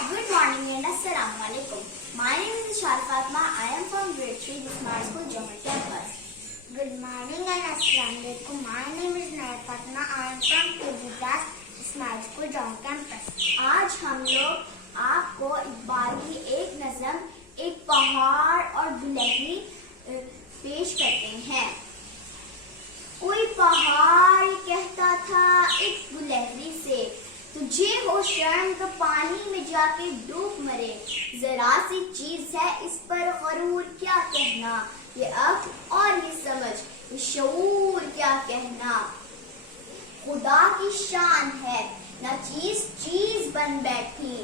Good morning and Assalamu alaikum. My name is Ishar Fatma. I am from grade 3 Smart School Jammu campus. Good morning and Assalamu alaikum. My name is Naya Fatma. I am from KG class Smart School Jammu campus. आज हम लोग आपको इकबाल की एक नज़म एक पहाड़ और गिलहरी पेश करते हैं। कोई पहाड़ कहता था एक गिलहरी से, तुझे हो शर्म तो पानी में जाके डूब मरे। जरा सी चीज है इस पर गरूर क्या कहना, ये अक्ल और ये समझ ये शऊर क्या कहना। खुदा की शान है ना चीज चीज बन बैठी,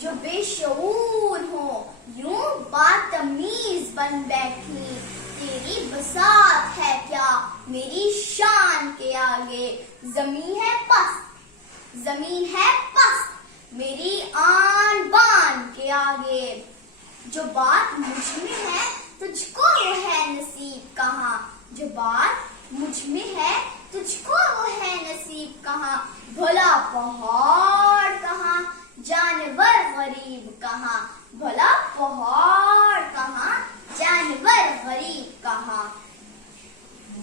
जो बेशऊर हो यूं बातमीज बन बैठी। तेरी बसात है क्या मेरी शान के आगे, जमीन है पस्त मेरी आन बान के आगे। जो बात मुझ में है तुझको वो है नसीब कहाँ, जो बात मुझ में है तुझको वो है नसीब कहाँ। भला पहाड़ कहाँ जानवर गरीब कहाँ, भला पहाड़ कहाँ जानवर गरीब कहाँ।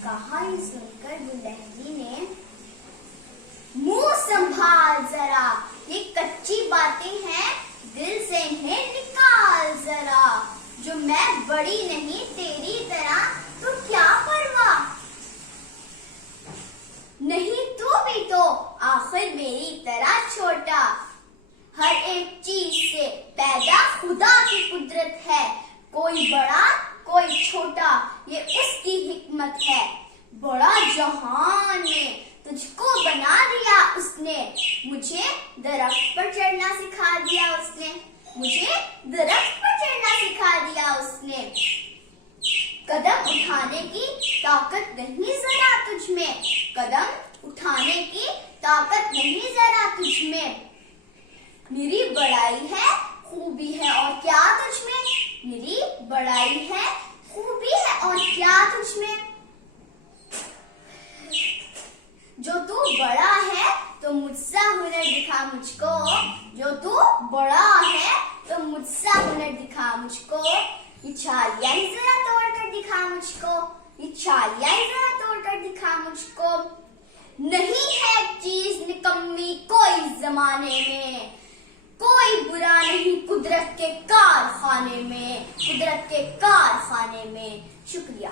कहा ये सुनकर गिलहरी ने, मुंह संभाल जरा, ये कच्ची बातें हैं दिल से इन्हें निकाल जरा। जो मैं बड़ी नहीं तेरी तरह तो क्या परवाह, नहीं तू भी तो आखिर मेरी तरह छोटा। हर एक चीज से पैदा खुदा की कुदरत है, कोई बड़ा कोई छोटा ये उसकी हिकमत है। बड़ा जहान में तुझको बना दिया उसने, मुझे दरख्त पर चढ़ना सिखा दिया उसने, मुझे दरख्त पर चढ़ना सिखा दिया उसने। कदम उठाने की ताकत नहीं जरा तुझ में, कदम उठाने की ताकत नहीं जरा तुझ में। मेरी बड़ाई है खूबी है और क्या तुझ में, मेरी बड़ाई है खूबी है और क्या तुझ में। जो तू बड़ा है तो मुझसा हुनर दिखा मुझको, जो तू बड़ा है तो मुझसा हुनर दिखा मुझको। ये छालियां ही जरा तोड़ कर दिखा मुझको, ये छालियां ही जरा तोड़ कर दिखा मुझको। नहीं है चीज निकम्मी कोई जमाने में, कोई बुरा नहीं कुदरत के कारखाने में, कुदरत के कारखाने में। शुक्रिया।